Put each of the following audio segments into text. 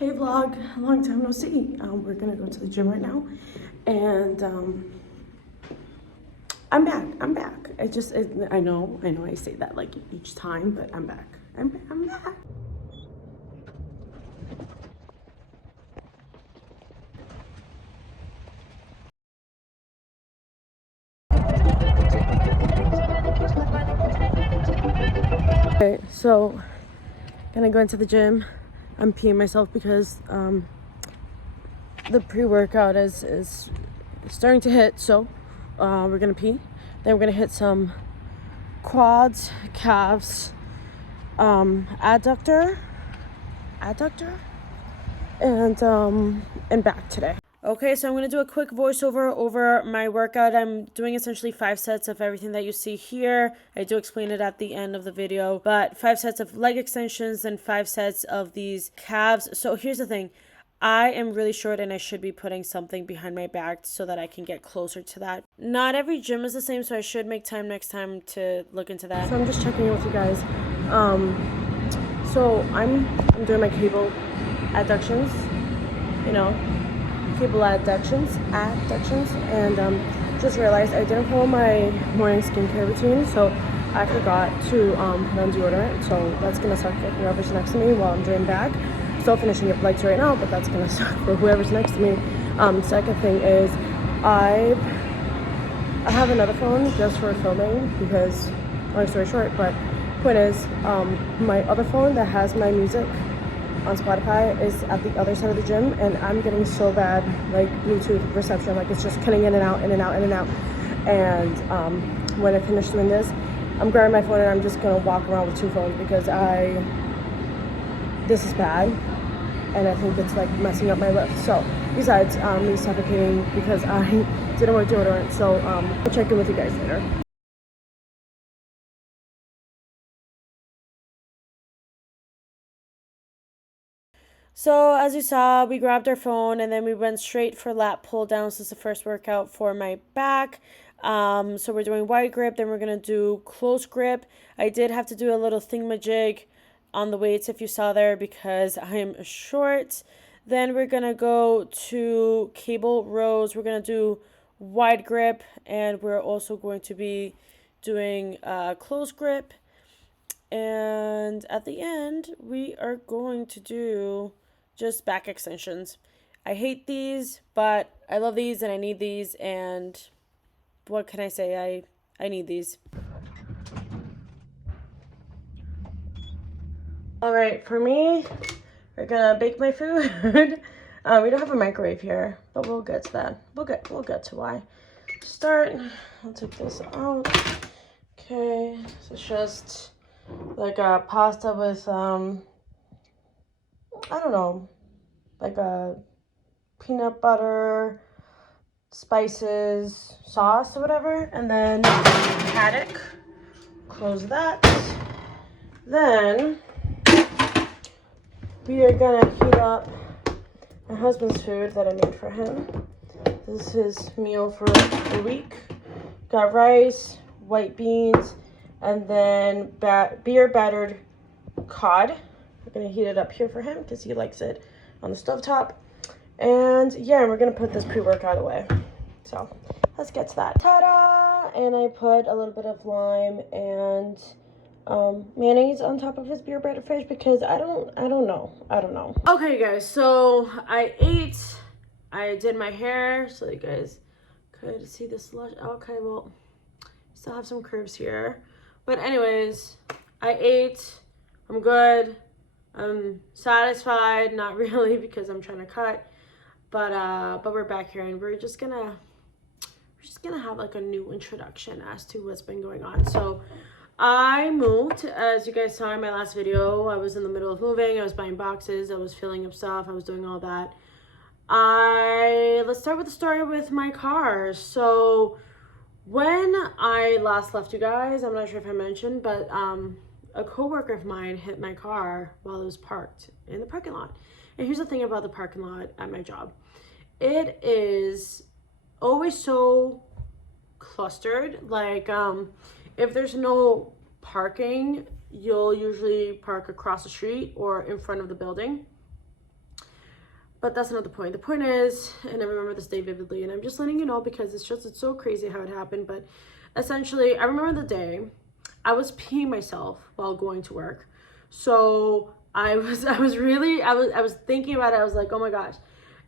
Hey vlog, long time no see. We're gonna go to the gym right now, and I'm back. I know I say that like each time, but I'm back. I'm back. Okay, so gonna go into the gym. I'm peeing myself because the pre-workout is starting to hit, so we're gonna pee. Then we're gonna hit some quads, calves, adductor, and back today. Okay, so I'm gonna do a quick voiceover over my workout. I'm doing essentially 5 sets of everything that you see here. I do explain it at the end of the video, but 5 sets of leg extensions and 5 sets of these calves. So here's the thing. I am really short and I should be putting something behind my back so that I can get closer to that. Not every gym is the same, so I should make time next time to look into that. So I'm just checking in with you guys. So I'm doing my cable adductions, cable adductions, and just realized I didn't follow my morning skincare routine, so I forgot to put on deodorant, so that's gonna suck for whoever's next to me while I'm doing back. Still finishing up legs right now, but that's gonna suck for whoever's next to me. Second thing is I have another phone just for filming because, long story short, but point is, my other phone that has my music on Spotify is at the other side of the gym, and I'm getting so bad like Bluetooth reception, like it's just cutting in and out. And when I finish doing this, I'm grabbing my phone and I'm just gonna walk around with 2 phones because this is bad, and I think it's like messing up my lips. So besides me suffocating because I didn't wear deodorant, so I'll check in with you guys later. So as you saw, we grabbed our phone and then we went straight for lat pull downs. This is the first workout for my back. So we're doing wide grip, then we're gonna do close grip. I did have to do a little thingamajig on the weights if you saw there because I am short. Then we're gonna go to cable rows. We're gonna do wide grip, and we're also going to be doing close grip. And at the end, we are going to do just back extensions. I hate these, but I love these and I need these, and what can I say? I need these. All right, for me, we're gonna bake my food. We don't have a microwave here, but we'll get to that. We'll get to why. To start, I'll take this out. Okay, so it's just like a pasta with I don't know, like a peanut butter, spices, sauce or whatever, and then haddock. Close that. Then we are gonna heat up my husband's food that I made for him. This is his meal for the week. Got rice, white beans, and then beer battered cod. We're gonna heat it up here for him because he likes it on the stovetop. And yeah, we're gonna put this pre-workout away. So let's get to that. Ta-da! And I put a little bit of lime and mayonnaise on top of his beer battered fish because I don't know. Okay guys, so I ate. I did my hair so you guys could see the slush. Okay, well, still have some curves here. But anyways, I ate. I'm good. I'm satisfied, not really because I'm trying to cut. But we're back here and we're just gonna have like a new introduction as to what's been going on. So I moved, as you guys saw in my last video. I was in the middle of moving. I was buying boxes. I was filling up stuff. I was doing all that. Let's start with the story with my car. So when I last left you guys, I'm not sure if I mentioned, but a coworker of mine hit my car while it was parked in the parking lot. And here's the thing about the parking lot at my job. It is always so clustered. Like if there's no parking, you'll usually park across the street or in front of the building. But that's not the point. The point is, and I remember this day vividly, and I'm just letting you know because it's so crazy how it happened. But essentially, I remember the day I was peeing myself while going to work. So I was thinking about it. I was like, oh my gosh,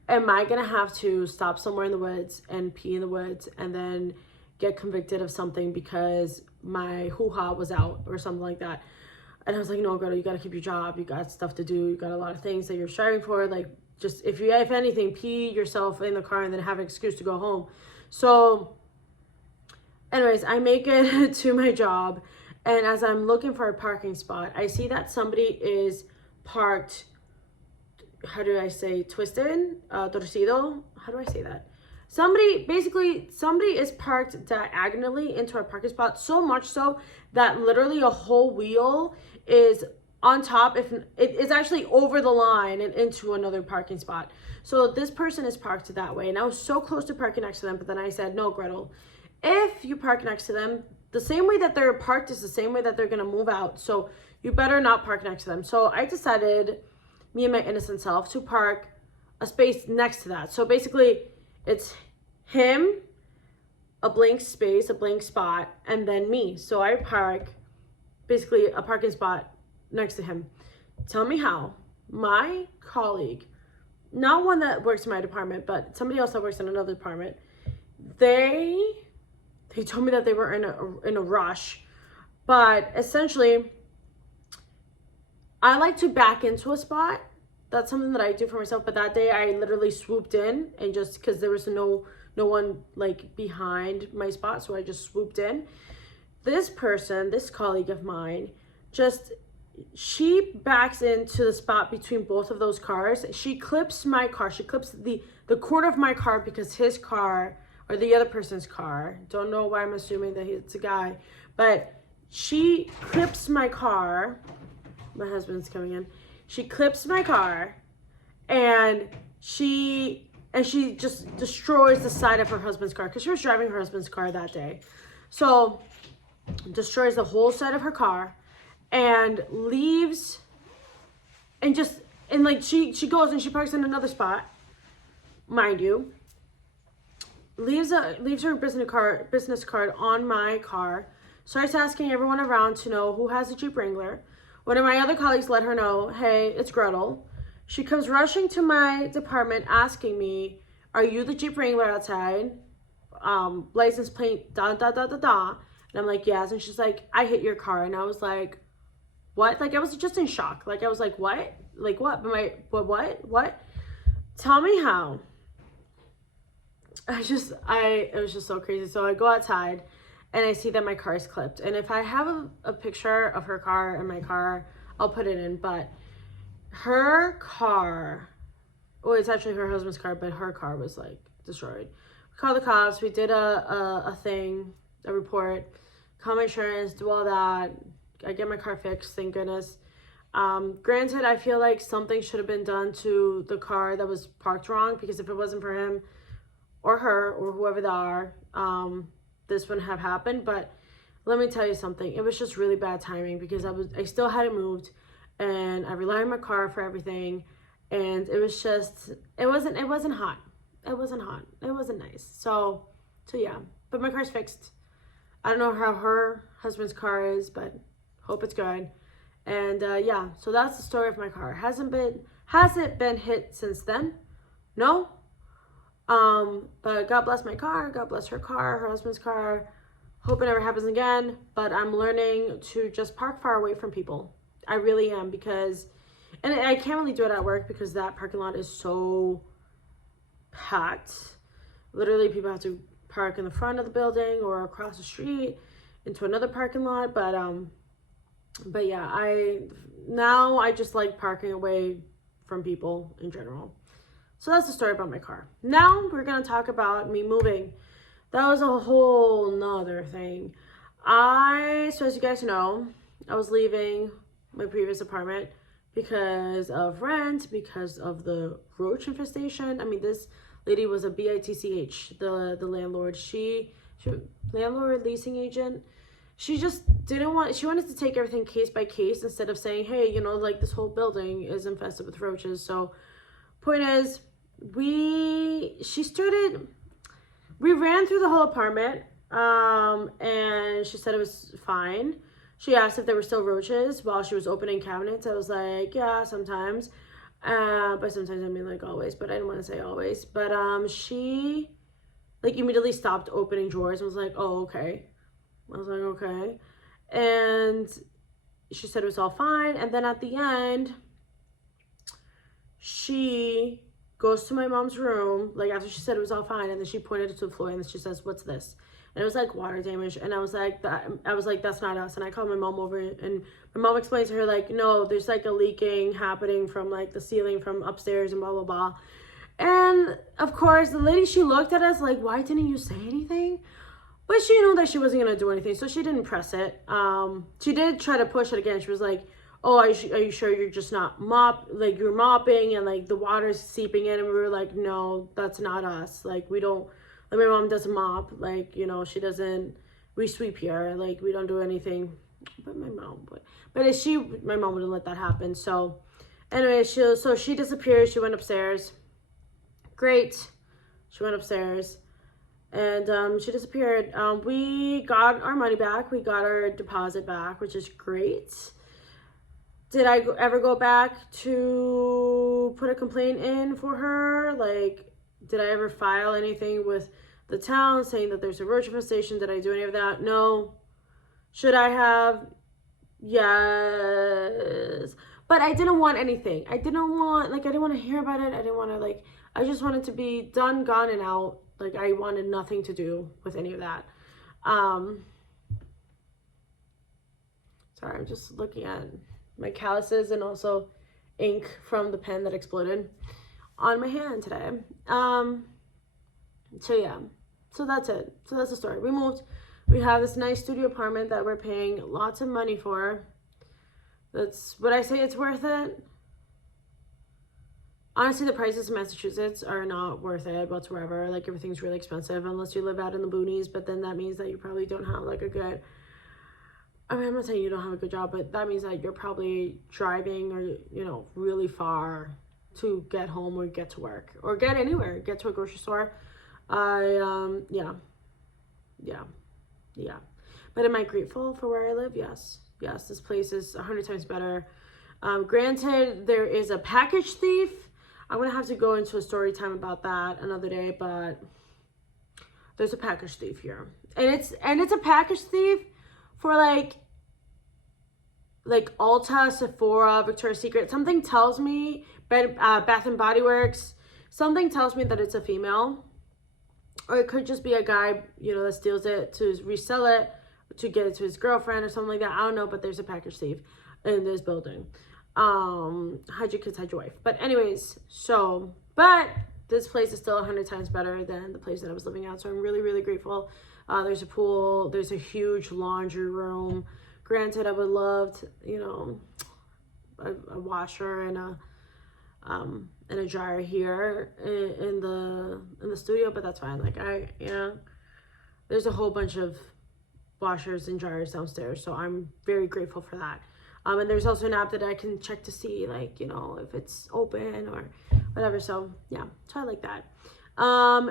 am I gonna have to stop somewhere in the woods and pee in the woods and then get convicted of something because my hoo-ha was out or something like that? And I was like, no, girl, you gotta keep your job. You got stuff to do. You got a lot of things that you're striving for. Like, just if anything, pee yourself in the car and then have an excuse to go home. So anyways, I make it to my job, and as I'm looking for a parking spot, I see that somebody is parked, how do I say, twisted, torcido, how do I say that? Somebody is parked diagonally into a parking spot, so much so that literally a whole wheel is on top, if it is actually over the line and into another parking spot. So this person is parked that way, and I was so close to parking next to them, but then I said, no, Gretel, if you park next to them, the same way that they're parked is the same way that they're gonna move out, so you better not park next to them. So I decided, me and my innocent self, to park a space next to that. So basically it's him, a blank space, a blank spot, and then me. So I park basically a parking spot next to him. Tell me how my colleague, not one that works in my department, but somebody else that works in another department, they told me that they were in a rush. But essentially, I like to back into a spot. That's something that I do for myself. But that day I literally swooped in, and just because there was no one like behind my spot, so I just swooped in. This person, this colleague of mine, she backs into the spot between both of those cars. She clips my car. She clips the corner of my car because his car, or the other person's car, don't know why I'm assuming that it's a guy, but she clips my car. My husband's coming in. She clips my car, and she just destroys the side of her husband's car because she was driving her husband's car that day. So destroys the whole side of her car and leaves, and like she goes and she parks in another spot, mind you, leaves her business card on my car, starts asking everyone around to know who has a Jeep Wrangler. One of my other colleagues let her know, hey, it's Gretel. She comes rushing to my department asking me, are you the Jeep Wrangler outside? License plate, da, da, da, da, da. And I'm like, yes. And she's like, I hit your car. And I was like, what? Like, I was just in shock. Like, I was like, what? Like, what? What? Tell me how. It was just so crazy. So I go outside and I see that my car is clipped. And if I have a picture of her car and my car, I'll put it in. But her car, well, it's actually her husband's car, but her car was like destroyed. We called the cops. We did a report, call my insurance, do all that. I get my car fixed, thank goodness. Granted, I feel like something should have been done to the car that was parked wrong, because if it wasn't for him or her or whoever they are, this wouldn't have happened. But let me tell you something, it was just really bad timing, because I still hadn't moved, and I relied on my car for everything, and it was just, it wasn't hot. It wasn't nice. So yeah, but my car's fixed. I don't know how her husband's car is, but hope it's good. And yeah, so that's the story of my car. Has it been hit since then? No. But God bless my car, God bless her car, her husband's car. Hope it never happens again. But I'm learning to just park far away from people. I really am, because, and I can't really do it at work because that parking lot is so packed. Literally, people have to park in the front of the building or across the street into another parking lot. But yeah, I just like parking away from people in general. So that's the story about my car. Now we're gonna talk about me moving. That was a whole nother thing. So as you guys know, I was leaving my previous apartment because of rent, because of the roach infestation. I mean, this lady was a BITCH, the landlord. She landlord, leasing agent. She just she wanted to take everything case by case instead of saying, hey, like this whole building is infested with roaches. So point is, we ran through the whole apartment, and she said it was fine. She asked if there were still roaches while she was opening cabinets. I was like, yeah, sometimes. By sometimes I mean like always, but I didn't want to say always. But she like immediately stopped opening drawers and was like, oh, okay. I was like, okay. And she said it was all fine. And then at the end, she goes to my mom's room, like after she said it was all fine, and then she pointed it to the floor and then she says, what's this? And it was like water damage. And I was like, that's not us. And I called my mom over, and my mom explained to her, like, no, there's like a leaking happening from like the ceiling from upstairs and blah, blah, blah. And of course, the lady, she looked at us like, why didn't you say anything? But she knew that she wasn't going to do anything, so she didn't press it. She did try to push it again. She was like, oh, are you sure you're just not you're mopping and like the water's seeping in? And we were like, no, that's not us. Like, we don't, like, my mom doesn't mop. Like, you know, she doesn't, we sweep here. Like, we don't do anything. But my mom would. But my mom wouldn't let that happen. So anyway, so she disappeared. She went upstairs. Great. She went upstairs. And she disappeared. We got our money back. We got our deposit back, which is great. Did I ever go back to put a complaint in for her? Like, did I ever file anything with the town saying that there's a roach infestation? Did I do any of that? No. Should I have? Yes. But I didn't want anything. I didn't want to hear about it. I didn't want to, like, I just wanted to be done, gone, and out. Like, I wanted nothing to do with any of that. Sorry, I'm just looking at my calluses and also ink from the pen that exploded on my hand today. So yeah, so that's it. So that's the story. We moved. We have this nice studio apartment that we're paying lots of money for. Would I say it's worth it? Honestly, the prices in Massachusetts are not worth it whatsoever. Like, everything's really expensive unless you live out in the boonies, but then that means that you probably don't have like a good, I mean, I'm not saying you don't have a good job, but that means that you're probably driving or, you know, really far to get home or get to work or get anywhere, get to a grocery store. Yeah. But am I grateful for where I live? Yes, this place is 100 times better. Granted, there is a package thief. I'm gonna have to go into a story time about that another day, but there's a package thief here, and it's a package thief for like Ulta, Sephora, Victoria's Secret. Something tells me, Bath and Body Works, something tells me that it's a female, or it could just be a guy, you know, that steals it to resell it, to get it to his girlfriend or something like that. I don't know, but there's a package thief in this building. Hide your kids, hide your wife. But anyways, but this place is still 100 times better than the place that I was living at. So I'm really, really grateful. There's a pool. There's a huge laundry room. Granted, I would love to, you know, a washer and a dryer here in the studio, but that's fine. Like, there's a whole bunch of washers and dryers downstairs, so I'm very grateful for that. And there's also an app that I can check to see, like, you know, if it's open or whatever. So yeah, so I like that.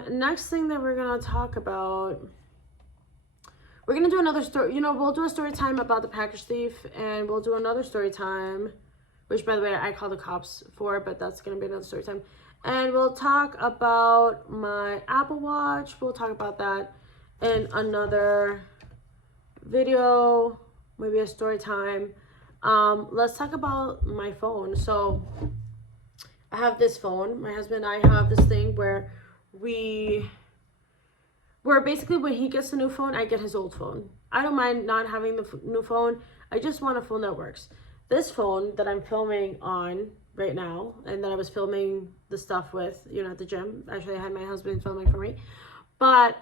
Next thing that we're gonna talk about, we're gonna do another story. You know, we'll do a story time about the package thief, and we'll do another story time, which, by the way, I call the cops for, but that's gonna be another story time. And we'll talk about my Apple Watch. We'll talk about that in another video, maybe a story time. Let's talk about my phone. So I have this phone. My husband and I have this thing where basically when he gets a new phone, I get his old phone. I don't mind not having the new phone. I just want a phone that works. This phone that I'm filming on right now, and that I was filming the stuff with, you know, at the gym. Actually, I had my husband filming for me. But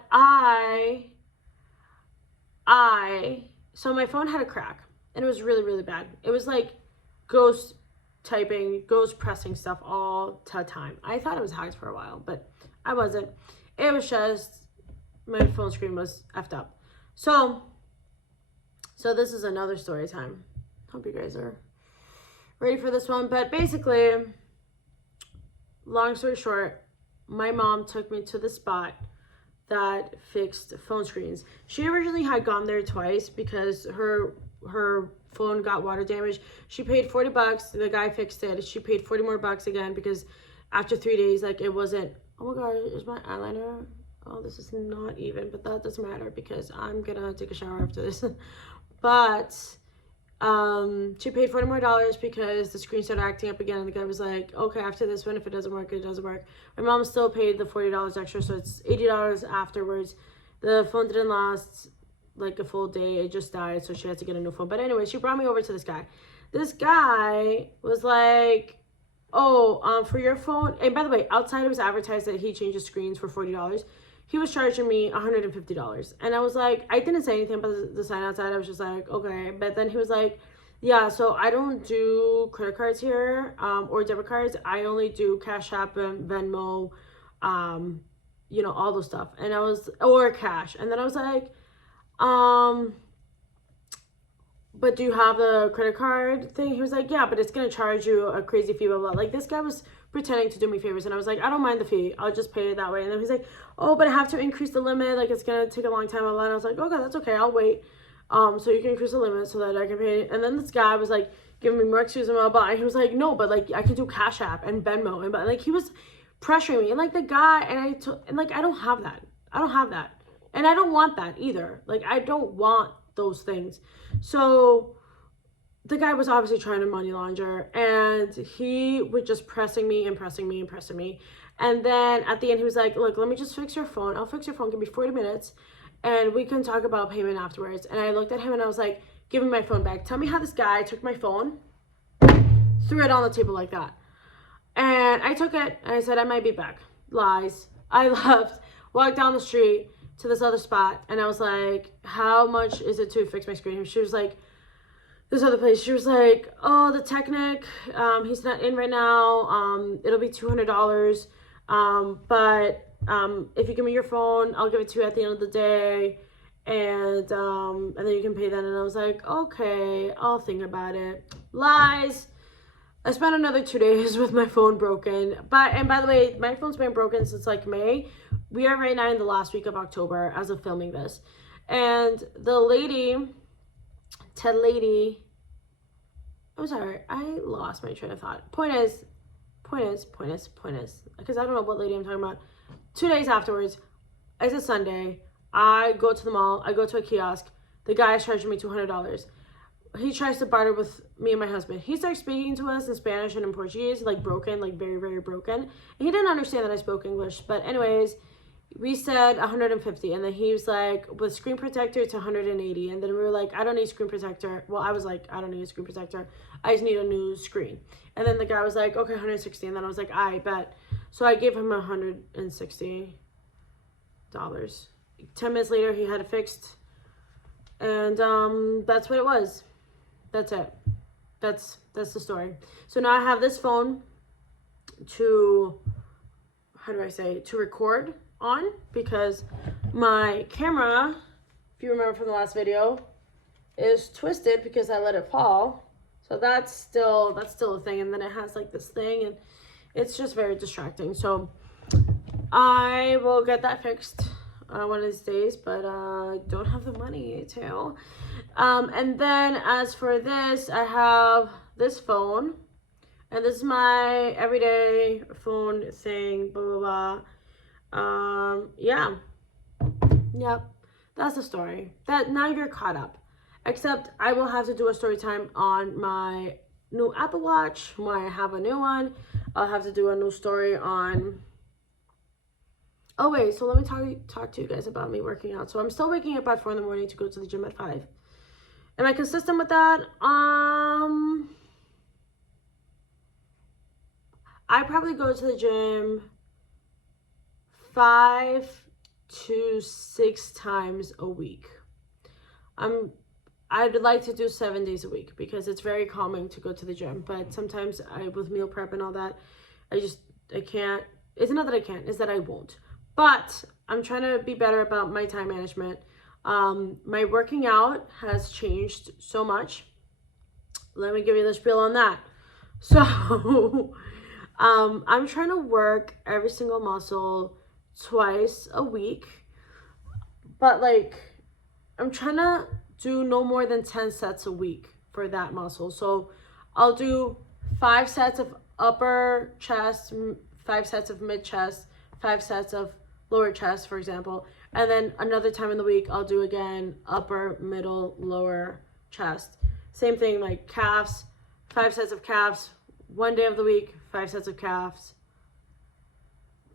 so my phone had a crack, and it was really, really bad. It was like ghost pressing stuff all the time. I thought it was hacked for a while, but I wasn't. It was just my phone screen was effed up. So this is another story time. Hope you guys are ready for this one. But basically, long story short, my mom took me to the spot that fixed phone screens. She originally had gone there twice because her phone got water damage. She paid $40. The guy fixed it. She paid 40 more bucks again because after 3 days, like, it wasn't. Oh my god, is my eyeliner? Oh, this is not even, but that doesn't matter because I'm gonna take a shower after this. But she paid $40 more because the screen started acting up again, and the guy was like, okay, after this one, if it doesn't work, it doesn't work. My mom still paid the $40 extra, so it's $80 afterwards. The phone didn't last like a full day. It just died, so she had to get a new phone. But anyway, she brought me over to this guy. This guy was like, oh, for your phone, and by the way, outside it was advertised that he changes screens for $40. He was charging me $150. And I was like, I didn't say anything about the sign outside. I was just like, okay. But then he was like, yeah, so I don't do credit cards here, or debit cards. I only do Cash App and Venmo, you know, all those stuff. And I was, or cash. And then I was like, but do you have the credit card thing? He was like, yeah, but it's going to charge you a crazy fee, blah, blah. Like, this guy was pretending to do me favors, and I was like, I don't mind the fee. I'll just pay it that way. And then he's like, oh, but I have to increase the limit. Like, it's going to take a long time. And I was like, okay, that's okay. I'll wait. So you can increase the limit so that I can pay it. And then this guy was like giving me more excuses about, but he was like, no, but like I can do Cash App and Venmo, and but like he was pressuring me, and like the guy, and like I don't have that. I don't have that, and I don't want that either. Like, I don't want those things. So the guy was obviously trying to money launder, and he was just pressing me and pressing me and pressing me. And then at the end, he was like, look, let me just fix your phone. I'll fix your phone. Give me 40 minutes. And we can talk about payment afterwards. And I looked at him and I was like, give me my phone back. Tell me how this guy took my phone, threw it on the table like that. And I took it and I said, I might be back. Lies. I left, walked down the street to this other spot. And I was like, how much is it to fix my screen? She was like, this other place. She was like, oh, the Technic, he's not in right now. It'll be $200. But if you give me your phone, I'll give it to you at the end of the day, and then you can pay that. And I was like, okay, I'll think about it. Lies. I spent another 2 days with my phone broken. And by the way, my phone's been broken since like May. We are right now in the last week of October as of filming this. And the lady, Ted lady, I'm sorry, I lost my train of thought. Point is, because I don't know what lady I'm talking about. 2 days afterwards, it's a Sunday, I go to the mall, I go to a kiosk, the guy is charging me $200. He tries to barter with me and my husband. He starts speaking to us in Spanish and in Portuguese, like broken, like very, very broken. And he didn't understand that I spoke English, but anyways, we said 150, and then he was like, with screen protector, it's 180. And then we were like, I don't need screen protector. Well, I was like, I don't need a screen protector. I just need a new screen. And then the guy was like, okay, 160. And then I was like, I bet. So I gave him $160. 10 minutes later, he had it fixed. And that's what it was. That's it. That's the story. So now I have this phone to, how do I say, to record on, because my camera, if you remember from the last video, is twisted because I let it fall. So that's still a thing. And then it has like this thing, and it's just very distracting. So I will get that fixed one of these days, but I don't have the money to. And then as for this, I have this phone, and this is my everyday phone thing, blah, blah, blah. Yeah. Yep. That's the story. That now you're caught up. Except I will have to do a story time on my new Apple Watch when I have a new one. I'll have to do a new story on. Oh wait, so let me talk to you guys about me working out. So I'm still waking up at 4 in the morning to go to the gym at 5. Am I consistent with that? I probably go to the gym 5 to 6 times a week. I'd like to do 7 days a week because it's very calming to go to the gym. But sometimes with meal prep and all that, I can't. It's not that I can't, it's that I won't. But I'm trying to be better about my time management. My working out has changed so much. Let me give you the spiel on that. So I'm trying to work every single muscle twice a week, but like I'm trying to do no more than 10 sets a week for that muscle. So I'll do 5 sets of upper chest, 5 sets of mid chest, 5 sets of lower chest, for example. And then another time in the week, I'll do again upper, middle, lower chest. Same thing, like calves, 5 sets of calves, one day of the week, 5 sets of calves,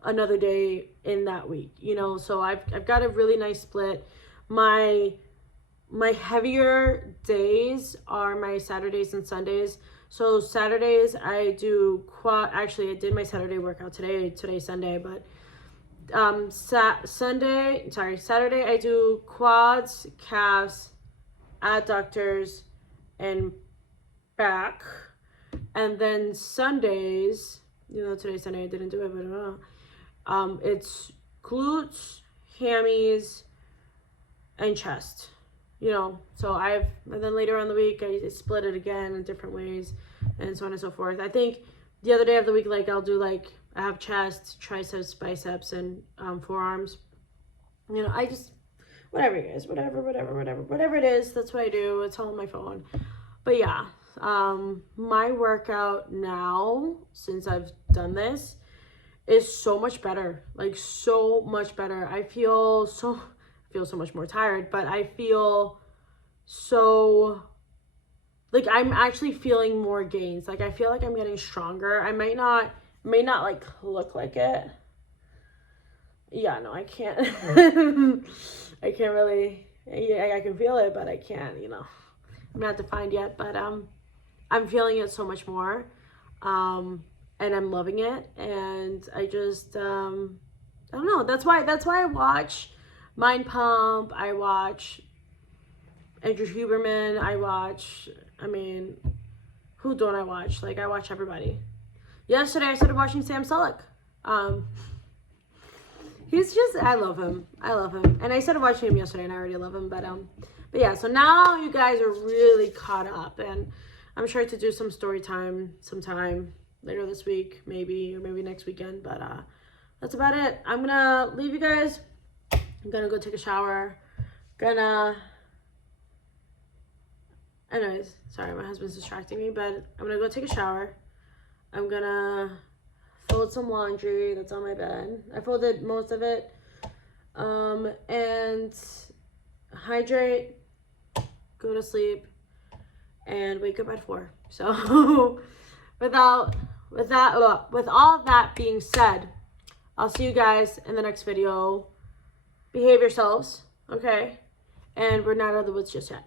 another day in that week, you know. So I've got a really nice split. My heavier days are my Saturdays and Sundays. So Saturdays I do quad. Actually, I did my Saturday workout today. Today's Sunday, but Saturday I do quads, calves, adductors, and back. And then Sundays, you know, today's Sunday I didn't do it, but it's glutes, hammies, and chest. You know, so and then later on the week I split it again in different ways, and so on and so forth. I think the other day of the week, like I'll do like I have chest, triceps, biceps, and forearms. You know, I just whatever it is, whatever it is, that's what I do. It's all on my phone. But yeah, my workout now since I've done this is so much better, like so much better. I feel so much more tired, but I feel so like I'm actually feeling more gains. Like I feel like I'm getting stronger. I may not like look like it. Yeah, no, I can't. I can't really. Yeah, I can feel it, but I can't. You know, I'm not defined yet, but I'm feeling it so much more, and I'm loving it. And I just I don't know. That's why I watch Mind Pump, I watch Andrew Huberman, who don't I watch? Like, I watch everybody. Yesterday, I started watching Sam Sulek. He's just, I love him. And I started watching him yesterday, and I already love him, but yeah, so now you guys are really caught up, and I'm sure to do some story time sometime later this week, maybe, or maybe next weekend, but that's about it. I'm gonna leave you guys. I'm gonna go take a shower. Anyways, sorry, my husband's distracting me, but I'm gonna go take a shower. I'm gonna fold some laundry that's on my bed. I folded most of it. And hydrate, go to sleep, and wake up at 4. So with all that being said, I'll see you guys in the next video. Behave yourselves, okay? And we're not out of the woods just yet.